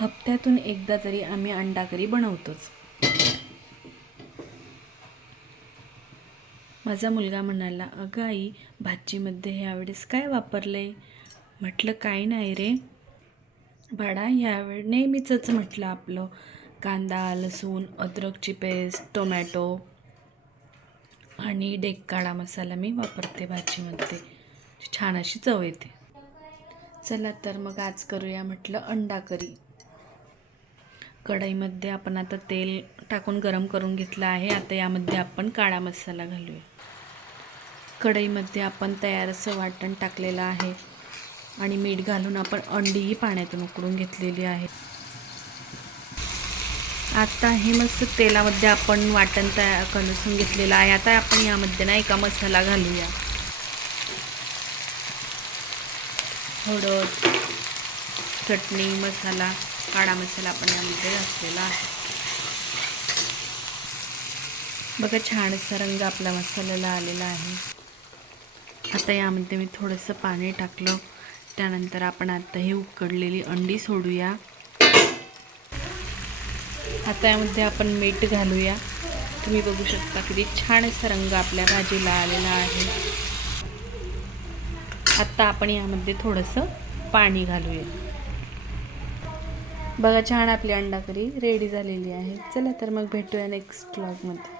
हप्त्यातून एकदा तरी आम्ही अंडा करी बनवतोच. माझा मुलगा म्हणाला, अगं आई, भाजीमध्ये यावेळेस काय वापरले? म्हटलं काही नाही रे बाळा, यावेळी नेहमीचंच म्हटलं आपलं कांदा, लसूण, अद्रकची पेस्ट, टोमॅटो आणि डेग काळा मसाला मी वापरते भाजीमध्ये, छान अशी चव येते. चला तर मग आज करूया म्हटलं अंडा करी. कढईमध्ये आपण आता तेल टाकून गरम करून घेतलं आहे. आता यामध्ये आपण काळा मसाला घालूया. कढईमध्ये आपण तयार असं वाटण टाकलेलं आहे आणि मीठ घालून आपण अंडीही पाण्यातून उकळून घेतलेली आहे. आता हे मस्त तेलामध्ये आपण वाटण तयार करून घेतलेलं आहे. आता आपण यामध्ये ना एका मसाला घालूया. हळद, चटणी मसाला, काळा मसाला आपण यामध्ये घातलेला आहे. बघा छान असा रंग आपला मसाल्याला आलेला आहे. आता यामध्ये मी थोडंसं पाणी टाकलं. त्यानंतर आपण आता ही उकडलेली अंडी सोडूया. आता यामध्ये आपण मीठ घालूया. तुम्ही बघू शकता किती छान असा रंग आपल्या भाजीला आलेला आहे. आता आपण यामध्ये थोडंसं पाणी घालूया. बघा छान आपली अंडा करी रेडी झालेली आहे. चला तर मग भेटूया नेक्स्ट व्लॉगमध्ये.